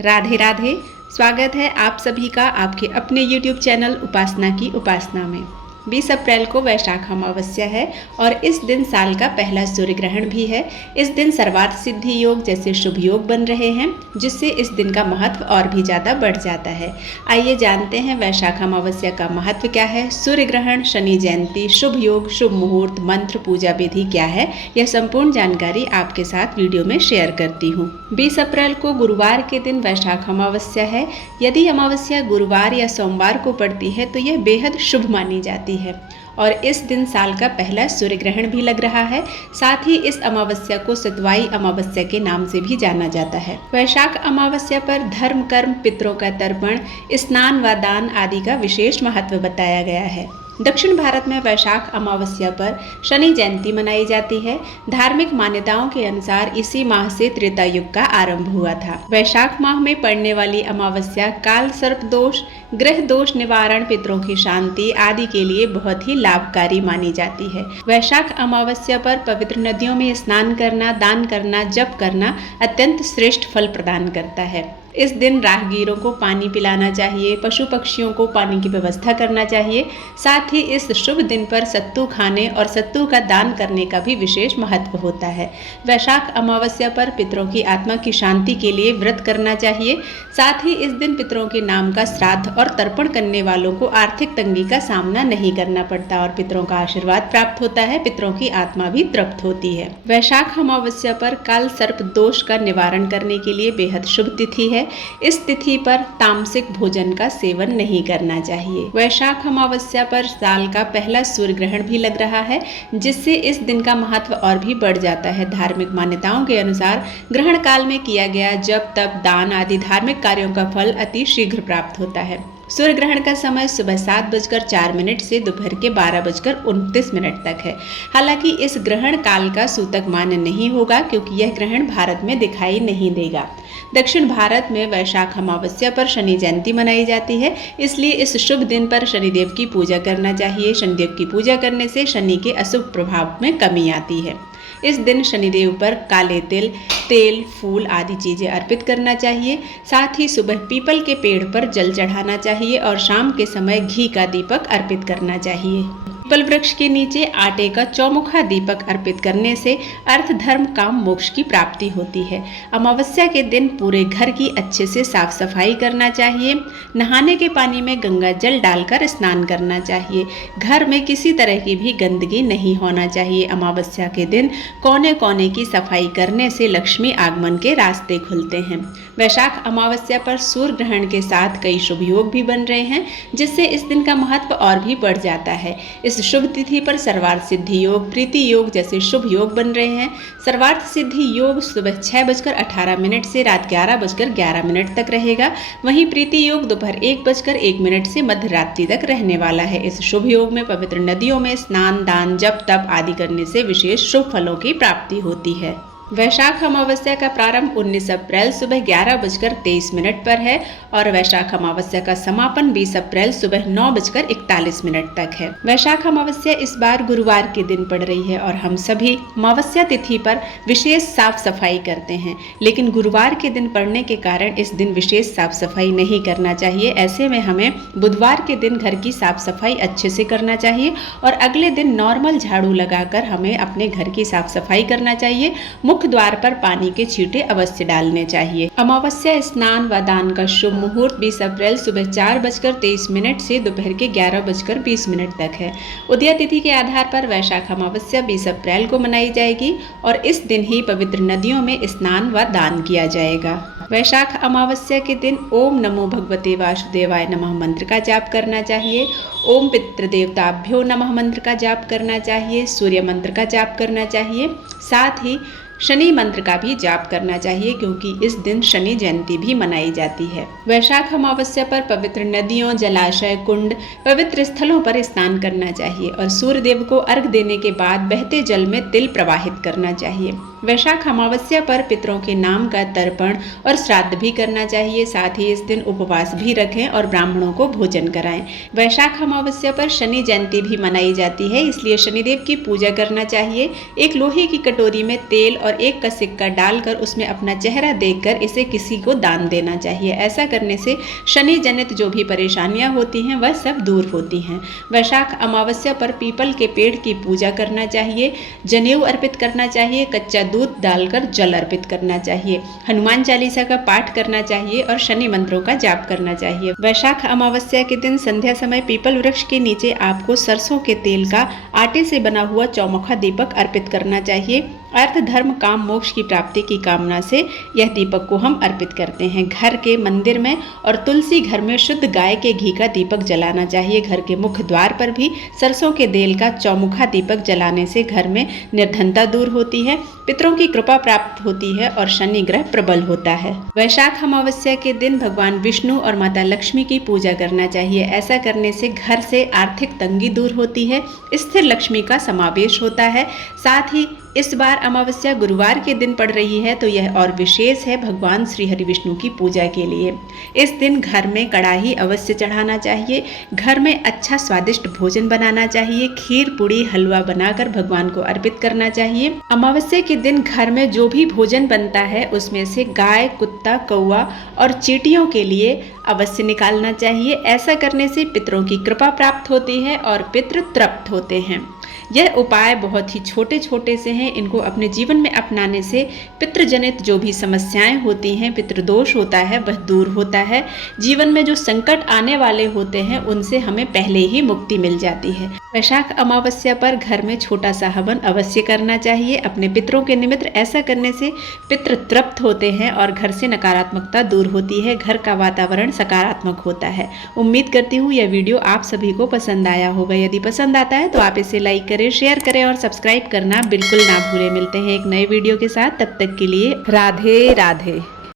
राधे राधे। स्वागत है आप सभी का आपके अपने YouTube चैनल उपासना की उपासना में। 20 अप्रैल को वैशाख अमावस्या है और इस दिन साल का पहला सूर्य ग्रहण भी है। इस दिन सर्वार्थ सिद्धि योग जैसे शुभ योग बन रहे हैं, जिससे इस दिन का महत्व और भी ज़्यादा बढ़ जाता है। आइए जानते हैं वैशाख अमावस्या का महत्व क्या है, सूर्य ग्रहण, शनि जयंती, शुभ योग, शुभ मुहूर्त, मंत्र, पूजा विधि क्या है। यह संपूर्ण जानकारी आपके साथ वीडियो में शेयर करती हूँ। 20 अप्रैल को गुरुवार के दिन वैशाख अमावस्या है। यदि अमावस्या गुरुवार या सोमवार को पड़ती है तो यह बेहद शुभ मानी जाती है और इस दिन साल का पहला सूर्य ग्रहण भी लग रहा है। साथ ही इस अमावस्या को सतवाई अमावस्या के नाम से भी जाना जाता है। वैशाख अमावस्या पर धर्म, कर्म, पितरों का तर्पण, स्नान व दान आदि का विशेष महत्व बताया गया है। दक्षिण भारत में वैशाख अमावस्या पर शनि जयंती मनाई जाती है। धार्मिक मान्यताओं के अनुसार इसी माह से त्रेता युग का आरंभ हुआ था। वैशाख माह में पड़ने वाली अमावस्या काल सर्प दोष, ग्रह दोष निवारण, पितरों की शांति आदि के लिए बहुत ही लाभकारी मानी जाती है। वैशाख अमावस्या पर पवित्र नदियों में स्नान करना, दान करना, जप करना अत्यंत श्रेष्ठ फल प्रदान करता है। इस दिन राहगीरों को पानी पिलाना चाहिए, पशु पक्षियों को पानी की व्यवस्था करना चाहिए। साथ ही इस शुभ दिन पर सत्तू खाने और सत्तू का दान करने का भी विशेष महत्व होता है। वैशाख अमावस्या पर पितरों की आत्मा की शांति के लिए व्रत करना चाहिए। साथ ही इस दिन पितरों के नाम का श्राद्ध और तर्पण करने वालों को आर्थिक तंगी का सामना नहीं करना पड़ता और पितरों का आशीर्वाद प्राप्त होता है। पितरों की आत्मा भी तृप्त होती है। वैशाख अमावस्या पर काल सर्प दोष का निवारण करने के लिए बेहद शुभ तिथि है। इस तिथि पर तामसिक भोजन का सेवन नहीं करना चाहिए। वैशाख अमावस्या पर साल का पहला सूर्य ग्रहण भी लग रहा है, जिससे इस दिन का महत्व और भी बढ़ जाता है। धार्मिक मान्यताओं के अनुसार ग्रहण काल में किया गया जप, तप, दान आदि धार्मिक कार्यों का फल अति शीघ्र प्राप्त होता है। सूर्य ग्रहण का समय सुबह 7:04 से दोपहर के 12:29 तक है। हालांकि इस ग्रहण काल का सूतक मान्य नहीं होगा, क्योंकि यह ग्रहण भारत में दिखाई नहीं देगा। दक्षिण भारत में वैशाख अमावस्या पर शनि जयंती मनाई जाती है, इसलिए इस शुभ दिन पर शनिदेव की पूजा करना चाहिए। शनिदेव की पूजा करने से शनि के अशुभ प्रभाव में कमी आती है। इस दिन शनिदेव पर काले तिल, तेल, फूल आदि चीजें अर्पित करना चाहिए। साथ ही सुबह पीपल के पेड़ पर जल चढ़ाना चाहिए और शाम के समय घी का दीपक अर्पित करना चाहिए। पीपल वृक्ष के नीचे आटे का चौमुखा दीपक अर्पित करने से अर्थ, धर्म, काम, मोक्ष की प्राप्ति होती है। अमावस्या के दिन पूरे घर की अच्छे से साफ सफाई करना चाहिए। नहाने के पानी में गंगा जल डालकर स्नान करना चाहिए। घर में किसी तरह की भी गंदगी नहीं होना चाहिए। अमावस्या के दिन कोने कोने की सफाई करने से लक्ष्मी आगमन के रास्ते खुलते हैं। वैशाख अमावस्या पर सूर्य ग्रहण के साथ कई शुभ योग भी बन रहे हैं, जिससे इस दिन का महत्व और भी बढ़ जाता है। इस शुभ तिथि पर सर्वार्थ सिद्धि योग, प्रीति योग जैसे शुभ योग बन रहे हैं। सर्वार्थ सिद्धि योग सुबह 6:18 से रात 11:11 तक रहेगा। वहीं प्रीति योग दोपहर 1:01 से मध्य रात्रि तक रहने वाला है। इस शुभ योग में पवित्र नदियों में स्नान, दान, जप, तप आदि करने से विशेष शुभ फलों की प्राप्ति होती है। वैशाख अमावस्या का प्रारंभ 19 अप्रैल सुबह 11:23 पर है और वैशाख अमावस्या का समापन 20 अप्रैल सुबह 9:41 तक है। वैशाख अमावस्या इस बार गुरुवार के दिन पड़ रही है और हम सभी अमावस्या तिथि पर विशेष साफ सफाई करते हैं, लेकिन गुरुवार के दिन पड़ने के कारण इस दिन विशेष साफ सफाई नहीं करना चाहिए। ऐसे में हमें बुधवार के दिन घर की साफ सफाई अच्छे से करना चाहिए और अगले दिन नॉर्मल झाड़ू लगाकर हमें अपने घर की साफ सफाई करना चाहिए। मुख्य द्वार पर पानी के छींटे अवश्य डालने चाहिए। अमावस्या स्नान व दान का शुभ मुहूर्त 20 अप्रैल सुबह 4:23 से दोपहर के 11:20 तक है। उदय तिथि के आधार पर वैशाख अमावस्या 20 अप्रैल को मनाई जाएगी और इस दिन ही पवित्र नदियों में स्नान व दान किया जाएगा। वैशाख अमावस्या के दिन ओम नमो भगवते वासुदेवाय नमः मंत्र का जाप करना चाहिए। ओम पितृदेवताभ्यो नमः मंत्र का जाप करना चाहिए। सूर्य मंत्र का जाप करना चाहिए। साथ ही शनि मंत्र का भी जाप करना चाहिए, क्योंकि इस दिन शनि जयंती भी मनाई जाती है। वैशाख अमावस्या पर पवित्र नदियों, जलाशय, कुंड, पवित्र स्थलों पर स्नान करना चाहिए और सूर्य देव को अर्घ देने के बाद बहते जल में तिल प्रवाहित करना चाहिए। वैशाख अमावस्या पर पितरों के नाम का तर्पण और श्राद्ध भी करना चाहिए। साथ ही इस दिन उपवास भी रखें और ब्राह्मणों को भोजन कराएं। वैशाख अमावस्या पर शनि जयंती भी मनाई जाती है, इसलिए शनिदेव की पूजा करना चाहिए। एक लोहे की कटोरी में तेल और 1 का सिक्का डालकर उसमें अपना चेहरा देखकर इसे किसी को दान देना चाहिए। ऐसा करने से शनि जनित जो भी परेशानियां होती हैं वह सब दूर होती हैं। वैशाख अमावस्या पर पीपल के पेड़ की पूजा करना चाहिए, जनेऊ अर्पित करना चाहिए, कच्चा दूध डालकर जल अर्पित करना चाहिए, हनुमान चालीसा का पाठ करना चाहिए और शनि मंत्रों का जाप करना चाहिए। वैशाख अमावस्या के दिन संध्या समय पीपल वृक्ष के नीचे आपको सरसों के तेल का आटे से बना हुआ चौमुखा दीपक अर्पित करना चाहिए। अर्थ धर्म काम मोक्ष की प्राप्ति की कामना से यह दीपक को हम अर्पित करते हैं। घर के मंदिर में और तुलसी घर में शुद्ध गाय के घी का दीपक जलाना चाहिए। घर के मुख्य द्वार पर भी सरसों के तेल का चौमुखा दीपक जलाने से घर में निर्धनता दूर होती है, पितरों की कृपा प्राप्त होती है और शनि ग्रह प्रबल होता है। वैशाख अमावस्या के दिन भगवान विष्णु और माता लक्ष्मी की पूजा करना चाहिए। ऐसा करने से घर से आर्थिक तंगी दूर होती है, स्थिर लक्ष्मी का समावेश होता है। साथ ही इस बार अमावस्या गुरुवार के दिन पड़ रही है, तो यह और विशेष है भगवान श्री हरि विष्णु की पूजा के लिए। इस दिन घर में कड़ाही अवश्य चढ़ाना चाहिए, घर में अच्छा स्वादिष्ट भोजन बनाना चाहिए, खीर पूड़ी हलवा बनाकर भगवान को अर्पित करना चाहिए। अमावस्या के दिन घर में जो भी भोजन बनता है उसमें से गाय, कुत्ता, कौवा और चींटियों के लिए अवश्य निकालना चाहिए। ऐसा करने से पितरों की कृपा प्राप्त होती है और पितृ तृप्त होते हैं। यह उपाय बहुत ही छोटे छोटे से हैं, इनको अपने जीवन में अपनाने से पितृजनित जो भी समस्याएं होती हैं, पितृदोष होता है वह दूर होता है। जीवन में जो संकट आने वाले होते हैं उनसे हमें पहले ही मुक्ति मिल जाती है। वैशाख अमावस्या पर घर में छोटा सा हवन अवश्य करना चाहिए अपने पितरों के निमित्त। ऐसा करने से पितृ तृप्त होते हैं और घर से नकारात्मकता दूर होती है, घर का वातावरण सकारात्मक होता है। उम्मीद करती हूँ यह वीडियो आप सभी को पसंद आया होगा। यदि पसंद आता है तो आप इसे लाइक करें, शेयर करें और सब्सक्राइब करना बिल्कुल ना भूलें। मिलते हैं एक नए वीडियो के साथ, तब तक के लिए राधे राधे।